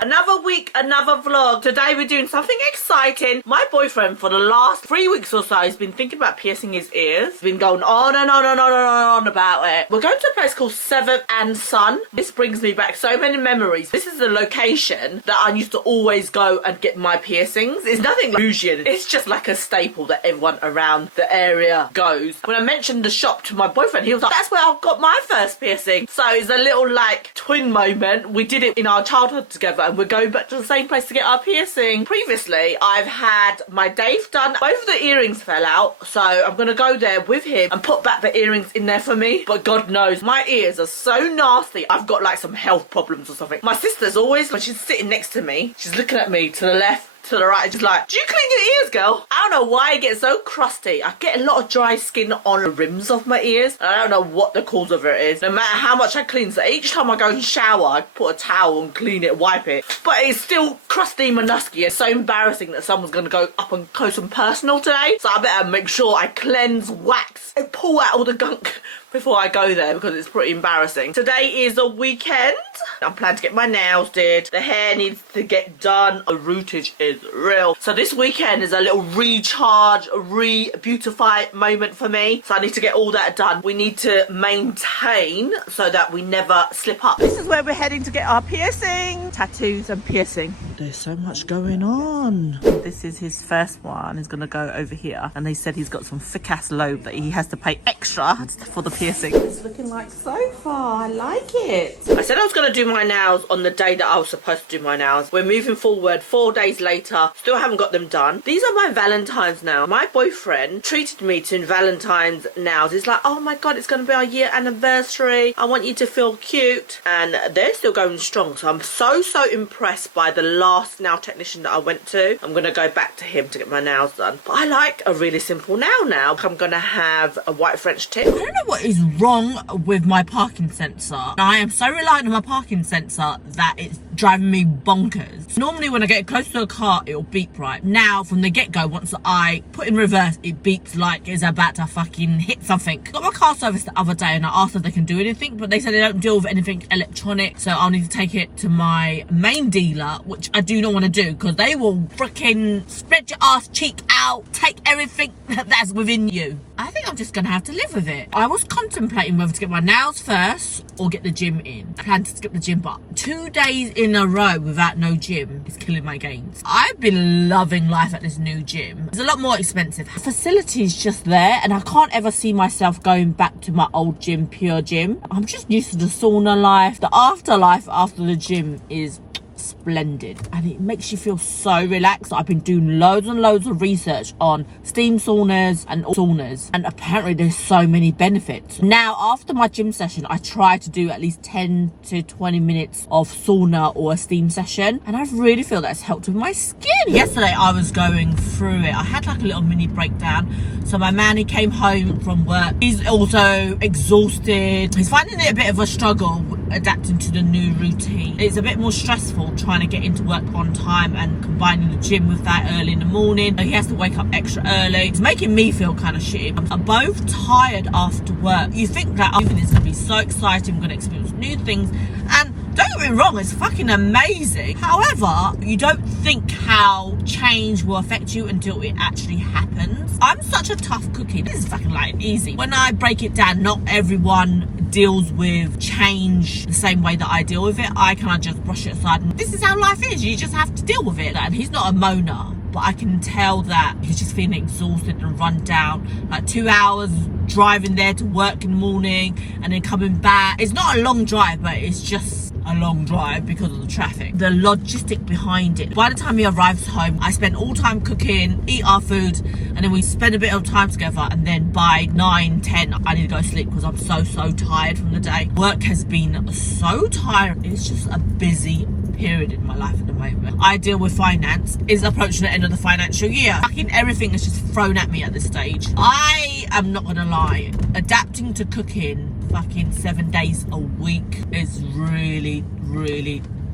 Another week, another vlog. Today we're doing something exciting. My boyfriend for the last 3 weeks or so has been thinking about piercing his ears. He's been going on and on and on and on about it. We're going to a place called Seventh and Son. This brings me back so many memories. This is the location that I used to always go and get my piercings. It's nothing like illusion. It's just like a staple that everyone around the area goes. When I mentioned the shop to my boyfriend, he was like, that's where I got my first piercing. So it's a little like twin moment. We did it in our childhood together. And we're going back to the same place to get our piercing. Previously, I've had my Dave done. Both of the earrings fell out, so I'm going to go there with him and put back the earrings in there for me. But God knows, my ears are so nasty. I've got like some health problems or something. My sister's always, when she's sitting next to me, she's looking at me to the left, to the right, just like, do you clean your ears, girl? I don't know why I get so crusty. I get a lot of dry skin on the rims of my ears. I don't know what the cause of it is. No matter how much I clean, so each time I go and shower, I put a towel and clean it, wipe it. But it's still crusty, manusky. It's so embarrassing that someone's gonna go up and close and personal today. So I better make sure I cleanse, wax, and pull out all the gunk before I go there because it's pretty embarrassing. Today is a weekend. I'm planning to get my nails did. The hair needs to get done. The rootage is real. So this weekend is a little recharge, re-beautify moment for me. So I need to get all that done. We need to maintain so that we never slip up. This is where we're heading to get our piercing. Tattoos and piercing. There's so much going on. This is his first one. He's gonna go over here. And they said he's got some thick ass lobe that he has to pay extra for the piercing. It's looking like so far. I like it. I said I was gonna do my nails on the day that I was supposed to do my nails. We're moving forward 4 days later. Still haven't got them done. These are my Valentine's now. My boyfriend treated me to Valentine's nails. He's like, oh my God, it's gonna be our year anniversary. I want you to feel cute. And they're still going strong. So I'm so impressed by the last nail technician that I went to. I'm gonna go back to him to get my nails done. But I like a really simple nail now. I'm gonna have a white French tip. I don't know what is wrong with my parking sensor. I am so reliant on my parking sensor that it's driving me bonkers. Normally when I get close to a car, it'll beep right. Now from the get-go, once I put in reverse, it beeps like it's about to fucking hit something. Got my car serviced the other day and I asked if they can do anything, but they said they don't deal with anything electronic, so I'll need to take it to my main dealer, which I do not want to do because they will freaking spread your ass cheek out, take everything that's within you. I think I'm just gonna have to live with it. I was contemplating whether to get my nails first or get the gym in. I planned to skip the gym, but 2 days in a row without no gym is killing my gains. I've been loving life at this new gym. It's a lot more expensive. The facility's just there and I can't ever see myself going back to my old gym, Pure Gym. I'm just used to the sauna life. The afterlife after the gym is splendid and it makes you feel so relaxed. I've been doing loads and loads of research on steam saunas and saunas, and apparently there's so many benefits. Now after my gym session, I try to do at least 10 to 20 minutes of sauna or a steam session, and I really feel that's helped with my skin. Yesterday I was going through it. I had like a little mini breakdown. So my man, he came home from work. He's also exhausted. He's finding it a bit of a struggle adapting to the new routine. It's a bit more stressful trying to get into work on time and combining the gym with that early in the morning. He has to wake up extra early. It's making me feel kind of shitty. I'm both tired after work. You think that it's going to be so exciting, we're going to experience new things, and don't get me wrong, it's fucking amazing. However, you don't think how change will affect you until it actually happens. I'm such a tough cookie. This is fucking like easy. When I break it down, not everyone deals with change the same way that I deal with it. I kind of just brush it aside. And this is how life is. You just have to deal with it. And he's not a moaner, but I can tell that he's just feeling exhausted and run down. Like 2 hours driving there to work in the morning and then coming back. It's not a long drive, but it's just a long drive because of the traffic. The logistic behind it. By the time he arrives home, I spend all time cooking, eat our food, and then we spend a bit of time together, and then by 9, 10, I need to go to sleep because I'm so tired from the day. Work has been so tiring. It's just a busy period in my life at the moment. I deal with finance. It's approaching the end of the financial year. Fucking everything is just thrown at me at this stage. I am not gonna lie, adapting to cooking fucking 7 days a week is really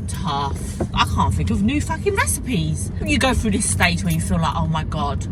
tough. I can't think of new fucking recipes. You go through this stage where you feel like, oh my God,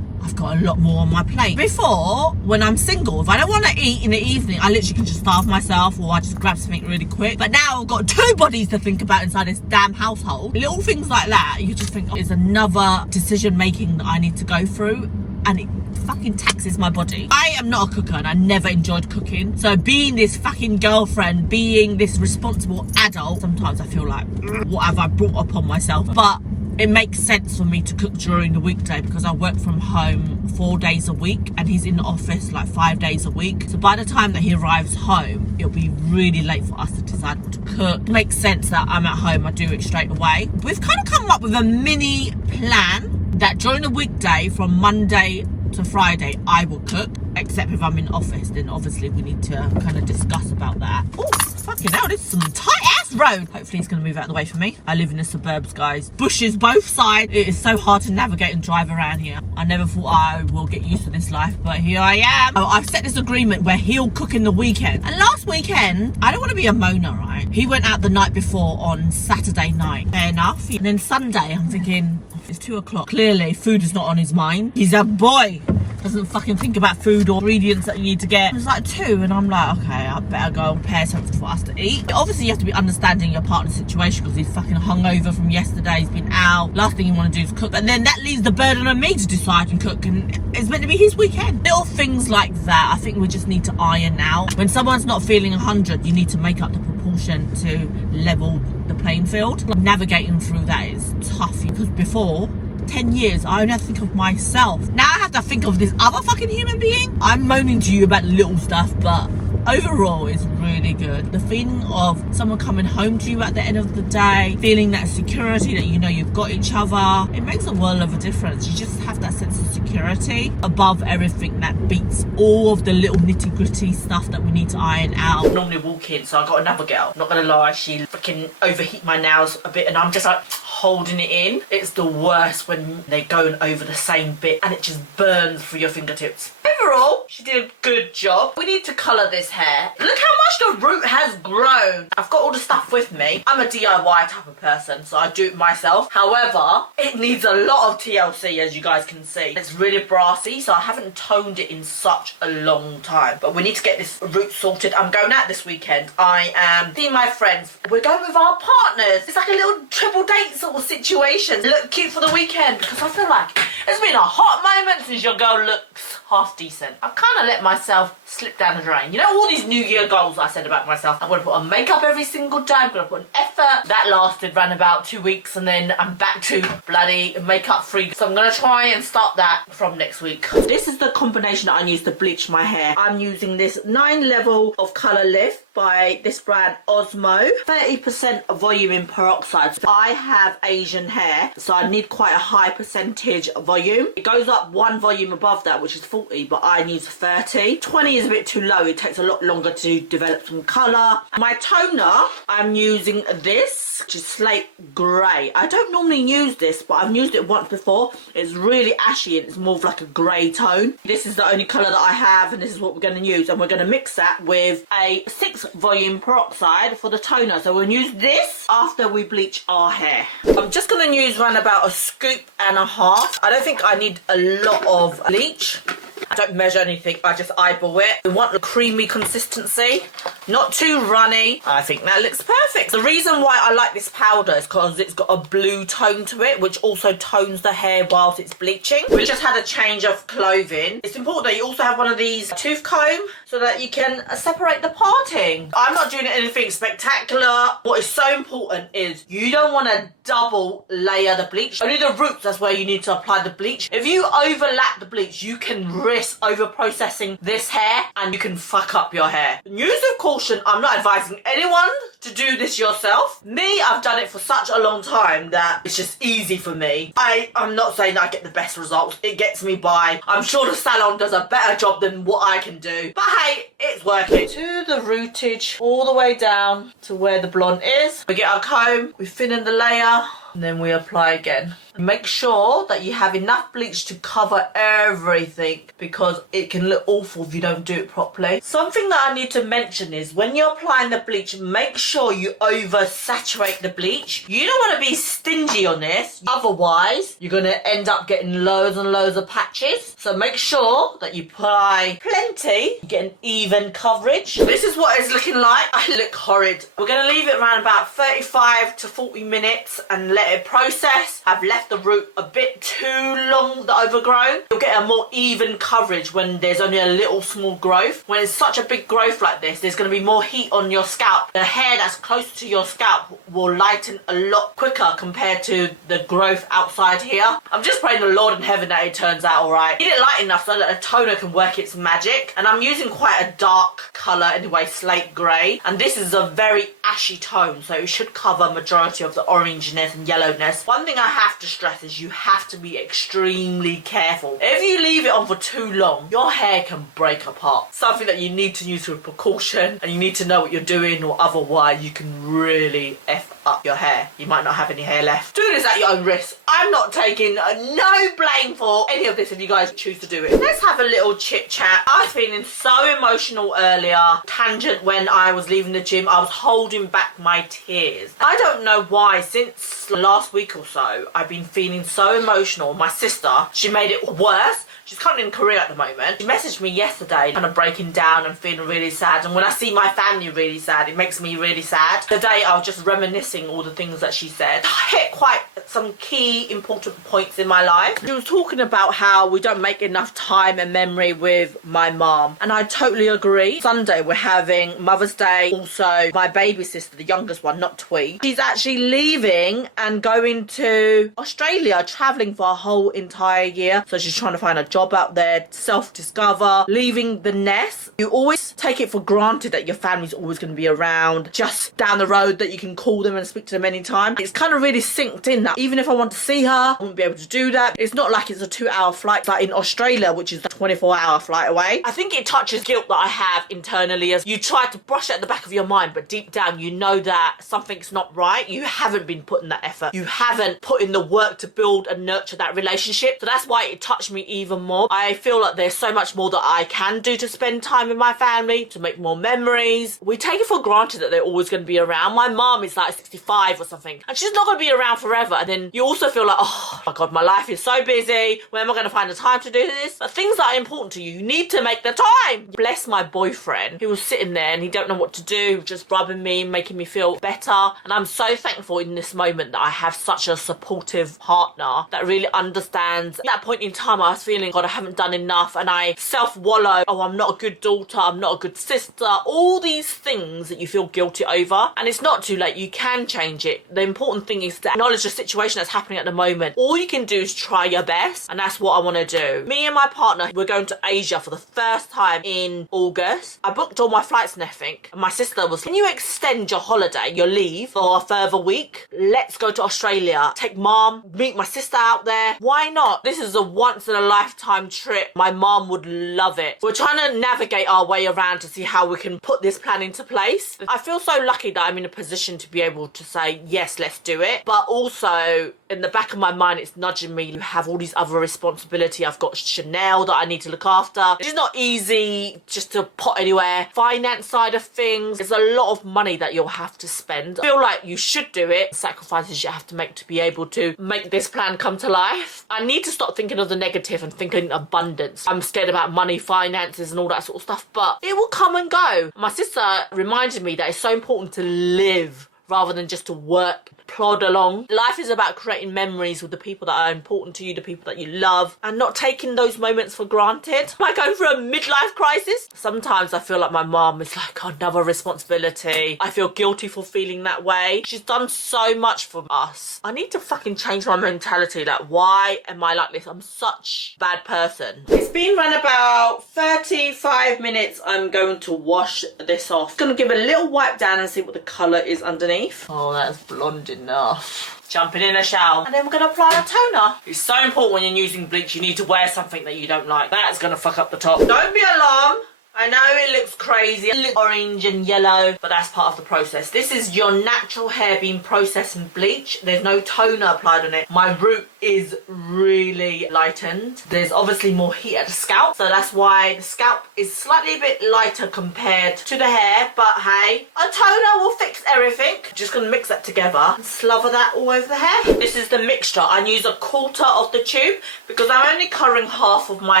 I've got a lot more on my plate. Before, when I'm single, if I don't want to eat in the evening, I literally can just starve myself, or I just grab something really quick. But now I've got 2 bodies to think about inside this damn household. Little things like that, you just think, oh, it's another decision making that I need to go through, and it fucking taxes my body. I am not a cooker, and I never enjoyed cooking. So being this fucking girlfriend, being this responsible adult, sometimes I feel like, what have I brought upon myself? But it makes sense for me to cook during the weekday because I work from home 4 days a week and he's in the office like 5 days a week. So by the time that he arrives home, it'll be really late for us to decide what to cook. It makes sense that I'm at home, I do it straight away. We've kind of come up with a mini plan that during the weekday from Monday to Friday, I will cook, except if I'm in office, then obviously we need to kind of discuss about that. Oh, fucking hell, this is some tight ass road. Hopefully it's gonna move out of the way for me. I live in the suburbs, guys. Bushes both sides. It is so hard to navigate and drive around here. I never thought I will get used to this life, but here I am. Oh, I've set this agreement where he'll cook in the weekend. And last weekend, I don't want to be a moaner, right? He went out the night before on Saturday night. Fair enough. And then Sunday, I'm thinking, it's 2 o'clock. Clearly, food is not on his mind. He's a boy. Doesn't fucking think about food or ingredients that you need to get. It's like 2 and I'm like, okay, I better go and prepare something for us to eat. Obviously you have to be understanding your partner's situation because he's fucking hungover from yesterday, he's been out. Last thing you want to do is cook, and then that leaves the burden on me to decide and cook, and it's meant to be his weekend. Little things like that I think we just need to iron out. When someone's not feeling 100, you need to make up the proportion to level the playing field. Navigating through that is tough because before 10 years, I only have to think of myself. Now I have to think of this other fucking human being. I'm moaning to you about little stuff, but overall it's really good. The feeling of someone coming home to you at the end of the day, feeling that security that you know you've got each other, it makes a world of a difference. You just have that sense of security above everything that beats all of the little nitty gritty stuff that we need to iron out. Normally walk in, so I got another girl. Not gonna lie, she freaking overheat my nails a bit and I'm just like holding it in. It's the worst when they're going over the same bit and it just burns through your fingertips. Overall, she did a good job. We need to colour this hair. Look how much the root has grown. I've got all the stuff with me. I'm a DIY type of person, so I do it myself. However, it needs a lot of TLC, as you guys can see. It's really brassy, so I haven't toned it in such a long time. But we need to get this root sorted. I'm going out this weekend. I am seeing my friends. We're going with our partners. It's like a little triple date sort of situation. Look cute for the weekend, because I feel like it's been a hot moment since your girl looks half decent. I've kind of let myself slip down the drain. You know all these New Year goals I said about myself? I'm going to put on makeup every single day. I'm going to put an effort. That lasted around about 2 weeks and then I'm back to bloody makeup free. So I'm going to try and start that from next week. This is the combination that I use to bleach my hair. I'm using this 9 level of colour lift by this brand Osmo. 30% volume in peroxide. I have Asian hair, so I need quite a high percentage volume. It goes up 1 volume above that, which is 40, but I use 30. 20 is a bit too low. It takes a lot longer to develop some colour. My toner, I'm using this, which is slate grey. I don't normally use this, but I've used it once before. It's really ashy and it's more of like a grey tone. This is the only colour that I have, and this is what we're going to use, and we're going to mix that with a 6 volume peroxide for the toner. So we'll use this after we bleach our hair. I'm just going to use around about 1.5 scoops. I don't think I need a lot of bleach. I don't measure anything, I just eyeball it. We want the creamy consistency, not too runny. I think that looks perfect. The reason why I like this powder is because it's got a blue tone to it, which also tones the hair whilst it's bleaching. We just had a change of clothing. It's important that you also have one of these tooth comb so that you can separate the parting. I'm not doing anything spectacular. What is so important is you don't want to double layer the bleach. Only the roots, that's where you need to apply the bleach. If you overlap the bleach, you can risk over processing this hair and you can fuck up your hair. Use with caution. I'm not advising anyone to do this yourself. Me, I've done it for such a long time that it's just easy for me. I'm not saying I get the best results. It gets me by. I'm sure the salon does a better job than what I can do. But hey, it's working. To the rootage, all the way down to where the blonde is. We get our comb, we thin in the layer. and then we apply again. Make sure that you have enough bleach to cover everything, because it can look awful if you don't do it properly. Something that I need to mention is when you're applying the bleach, make sure you oversaturate the bleach. You don't want to be stingy on this, otherwise you're going to end up getting loads and loads of patches. So make sure that you apply plenty, you get an even coverage. This is what it's looking like. I look horrid. We're going to leave it around about 35 to 40 minutes and let it process. I've left the root a bit too long, the overgrown. You'll get a more even coverage when there's only a little small growth. When it's such a big growth like this, there's going to be more heat on your scalp. The hair that's close to your scalp will lighten a lot quicker compared to the growth outside here. I'm just praying the Lord in heaven that it turns out alright. Need it light enough so that a toner can work its magic. And I'm using quite a dark colour anyway, slate grey. And this is a very ashy tone, so it should cover majority of the orangeness and yellowness. One thing I have to stress is you have to be extremely careful. If you leave it on for too long, your hair can break apart. Something that you need to use with precaution, and you need to know what you're doing, or otherwise you can really F up your hair. You might not have any hair left. Do this at your own risk. I'm not taking no blame for any of this if you guys choose to do it. Let's have a little chit chat. I was feeling so emotional earlier. Tangent when I was leaving the gym. I was holding back my tears. I don't know why, since last week or so, I've been feeling so emotional. My sister, she made it worse. She's currently in Korea at the moment. She messaged me yesterday, kind of breaking down and feeling really sad. And when I see my family really sad, it makes me really sad. Today, I was just reminiscing all the things that she said. I hit quite some key important points in my life. She was talking about how we don't make enough time and memory with my mom. And I totally agree. Sunday, we're having Mother's Day. Also, my baby sister, the youngest one, not Twee, she's actually leaving and going to Australia, traveling for a whole entire year. So she's trying to find a job out there, self-discover, leaving the nest. You always take it for granted that your family's always going to be around, just down the road, that you can call them and speak to them anytime. It's kind of really synced in that even if I want to see her, I won't be able to do that. It's not like it's a 2-hour flight like in Australia, which is a 24-hour flight away. I think it touches guilt that I have internally, as you try to brush it at the back of your mind, but deep down you know that something's not right. You haven't been putting that effort. You haven't put in the work to build and nurture that relationship. So that's why it touched me even more. I feel like there's so much more that I can do to spend time with my family, to make more memories. We take it for granted that they're always going to be around. My mom is like 65 or something, and she's not going to be around forever. And then you also feel like, oh my God, my life is so busy. Where am I going to find the time to do this? But things that are important to you need to make the time. Bless my boyfriend. He was sitting there and he don't know what to do, just rubbing me, making me feel better. And I'm so thankful in this moment that I have such a supportive partner that really understands. At that point in time, I was feeling, God, I haven't done enough, and I self-wallow. Oh, I'm not a good daughter, I'm not a good sister, all these things that you feel guilty over. And it's not too late, you can change it. The important thing is to acknowledge the situation that's happening at the moment. All you can do is try your best, and that's what I want to do. Me and my partner, we're going to Asia for the first time in August. I booked all my flights and everything, and my sister was, can you extend your holiday, your leave, for a further week? Let's go to Australia, take mom, meet my sister out there. Why not? This is a once in a lifetime trip. My mom would love it. We're trying to navigate our way around to see how we can put this plan into place. I feel so lucky that I'm in a position to be able to say, yes, let's do it. But also, in the back of my mind, it's nudging me to have all these other responsibility. I've got Chanel that I need to look after. It's not easy just to put anywhere. Finance side of things, there's a lot of money that you'll have to spend. I feel like you should do it. Sacrifices you have to make to be able to make this plan come to life. I need to stop thinking of the negative and thinking abundance. I'm scared about money, finances and all that sort of stuff, but it will come and go. My sister reminded me that it's so important to live rather than just to work, plod along. Life is about creating memories with the people that are important to you, the people that you love, and not taking those moments for granted. Am I going through a midlife crisis? Sometimes I feel like my mom is like another responsibility. I feel guilty for feeling that way. She's done so much for us. I need to fucking change my mentality. Like, why am I like this? I'm such a bad person. It's been around about 35 minutes. I'm going to wash this off. Gonna give it a little wipe down and see what the colour is underneath. Oh, that's blonde enough. Jumping in a shower, and then we're going to apply a toner. It's so important when you're using bleach, you need to wear something that you don't like. That's going to fuck up the top. Don't be alarmed. I know it looks crazy, it looks orange and yellow, but that's part of the process. This is your natural hair being processed in bleach. There's no toner applied on it. My root is really lightened. There's obviously more heat at the scalp, so that's why the scalp is slightly a bit lighter compared to the hair, but hey, a toner will fix everything. Just gonna mix that together and slither that all over the hair. This is the mixture. I use a quarter of the tube because I'm only covering half of my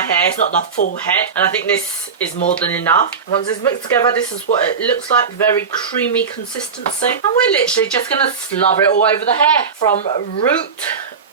hair. It's not the full head, and I think this is more than enough. Once it's mixed together, this is what it looks like. Very creamy consistency, and we're literally just gonna slither it all over the hair from root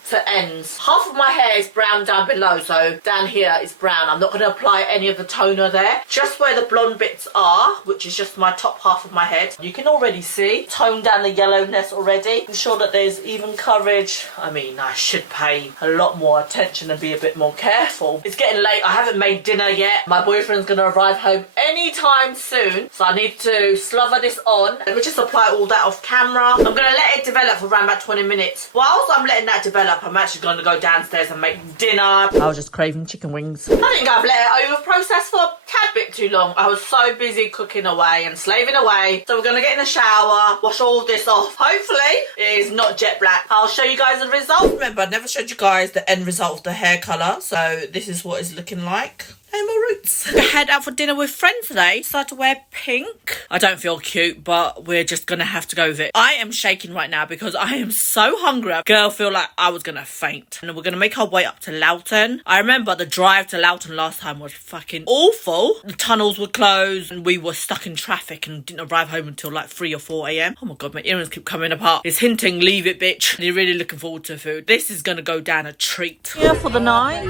to ends. Half of my hair is brown down below, so down here is brown. I'm not going to apply any of the toner there. Just where the blonde bits are, which is just my top half of my head, you can already see tone down the yellowness already. Ensure that there's even coverage. I mean, I should pay a lot more attention and be a bit more careful. It's getting late. I haven't made dinner yet. My boyfriend's going to arrive home anytime soon, so I need to slither this on. Let me just apply all that off camera. I'm going to let it develop for around about 20 minutes. Whilst I'm letting that develop, I'm actually going to go downstairs and make dinner. I was just craving chicken wings. I think I've let it over process for a tad bit too long. I was so busy cooking away and slaving away. So we're going to get in the shower, wash all this off. Hopefully it is not jet black. I'll show you guys the result. Remember, I never showed you guys the end result of the hair colour. So this is what it's looking like. No more roots. We head out for dinner with friends today. Decided to wear pink. I don't feel cute, but we're just gonna have to go with it. I am shaking right now because I am so hungry. Girl, feel like I was gonna faint. And we're gonna make our way up to Loughton. I remember the drive to Loughton last time was fucking awful. The tunnels were closed and we were stuck in traffic and didn't arrive home until like 3 or 4 a.m. Oh my god, my earrings keep coming apart. It's hinting, leave it, bitch. You're really looking forward to food. This is gonna go down a treat. Here for the night.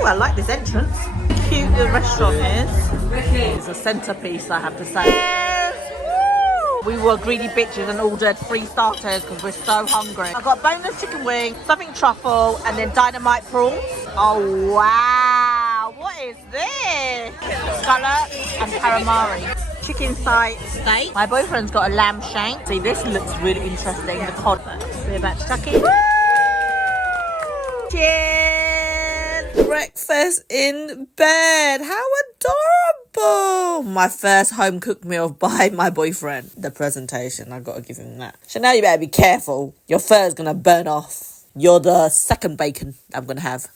Oh, I like this entrance. Cute the restaurant is. It's a centerpiece, I have to say. Yes. We were greedy bitches and ordered 3 starters because we're so hungry. I got boneless chicken wing, something truffle, and then dynamite prawns. Oh wow! What is this? Scallop and calamari. Chicken thigh steak. My boyfriend's got a lamb shank. See, this looks really interesting. The cod. We're about to chuck it. Cheers! Breakfast in bed. How adorable. My first home cooked meal by my boyfriend. The presentation, I gotta give him that. Chanel, you better be careful. Your fur's gonna burn off. You're the second bacon I'm gonna have.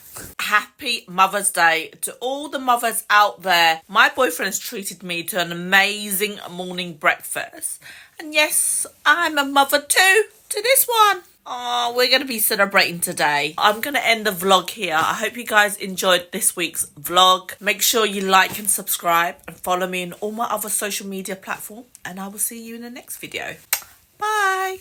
Happy Mother's Day to all the mothers out there. My boyfriend's treated me to an amazing morning breakfast. And yes, I'm a mother too to this one. Oh, we're going to be celebrating today. I'm going to end the vlog here. I hope you guys enjoyed this week's vlog. Make sure you like and subscribe and follow me on all my other social media platforms. And I will see you in the next video. Bye.